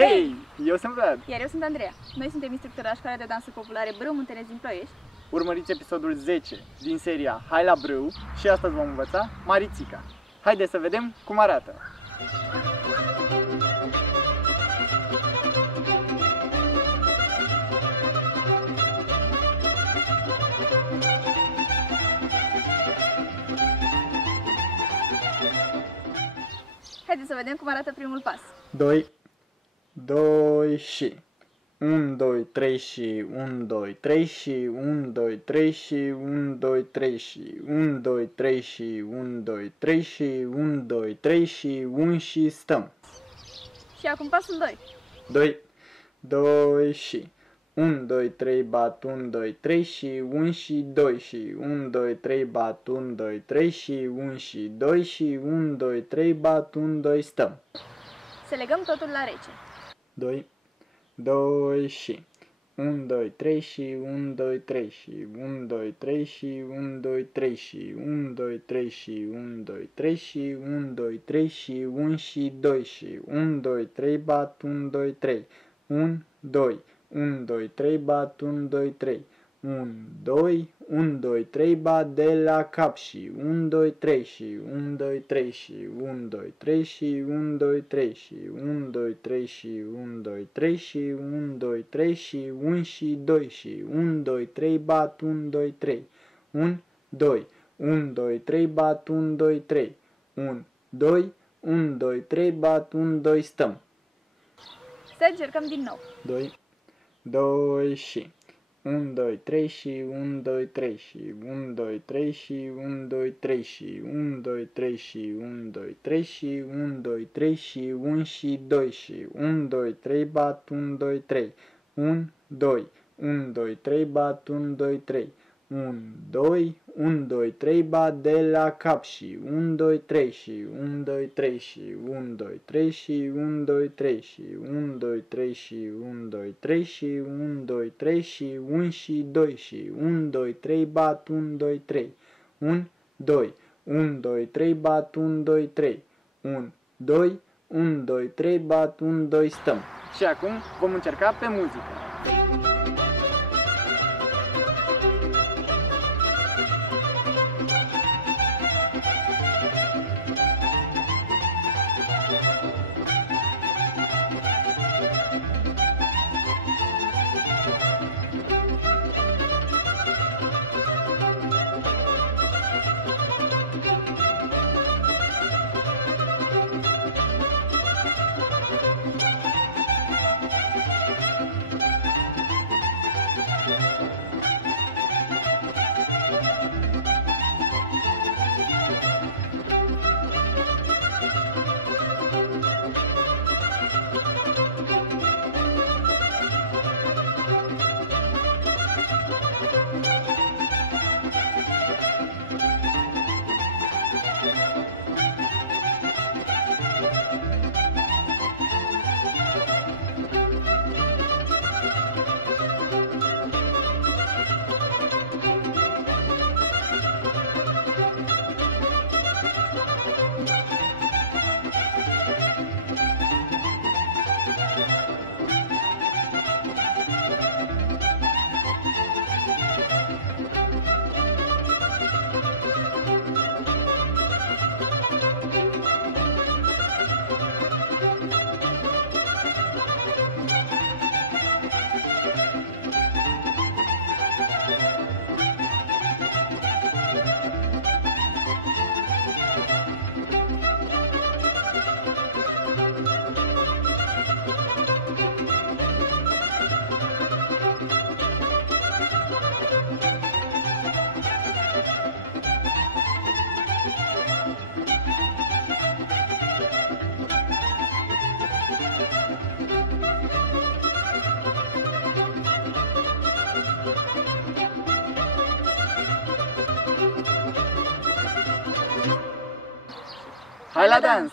Hei! Eu sunt Vlad. Iar eu sunt Andreea. Noi suntem instructori la școala de dansuri populare Brâu Muntenez din Ploiești. Urmăriți episodul 10 din seria Hai la Brâu și astăzi vom învăța Marițica. Haideți să vedem cum arată. Haideți să vedem cum arată primul pas. 2 și 1, 2, 3 și 1, 2, 3 și 1, 2, 3 și 1, 2, 3 și 1, 2, 3 și 1, 2, 3 și 1, 2, 3 și 1 și stăm. Și acum pasul 2. 2 și 1, 2, 3 bat 1, 2, 3 și 1 și 2 și 1, 2, 3 bat 1, 2, 3 și 1 și 2 și 1, 2, 3 bat 1, 2 stăm. Să legăm totul la rece. 2 și 1, 2, 3 și 1, 2, 3 și 1, 2, 3 și 1, 2, 3 și 1, 2, 3 și 1, 2, 3 și 1, 2, 3 și 1 și 2 și 1, 2, 3 bat 1, 2, 3 1, 2 1, 2, 3 bat 1, 2, 3 1, 2 1, 2, 3 bat de la cap și 1, 2, 3 și 1, 2, 3 și 1, 2, 3 și 1, 2, 3 și 1, 2, 3 și 1, 2, 3 și 1, 2, 3 și 1 și 2 și 1, 2, 3 bat 1, 2, 3 1, 2 1, 2, 3 bat 1, 2, 3 1, 2 1, 2, 3 bat 1, 2 stăm. Să încercăm din nou. 2 și 1, 2, 3 și 1, 2, 3 și 1, 2, 3 și 1, 2, 3 și 1, 2, 3 și 1, 2, 3 și 1, 2, 3 și 1 și 2 și 1, 2, 3 bat 1, 2, 3 1, 2 1, 2, 3 bat 1, 2, 3 1, 2 1, 2, 3 bat de la cap și 1, 2, 3 și 1, 2, 3 și 1, 2, 3 și 1, 2, 3 și 1, 2, 3 și 1, 2, 3 și 1, 2, 3 și 1 și 2 și 1, 2, 3 bat 1, 2, 3 1, 2 1, 2, 3 bat 1, 2, 3 1, 2 1, 2, 3 bat 1, 2 stăm. Și acum vom încerca pe muzică. Hai la dans!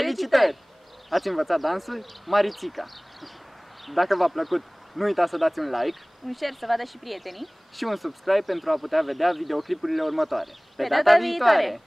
Felicitări! Ați învățat dansul Marițica. Dacă v-a plăcut, nu uitați să dați un like, Un share să vadă și prietenii. și un subscribe pentru a putea vedea videoclipurile următoare. Pe data viitoare!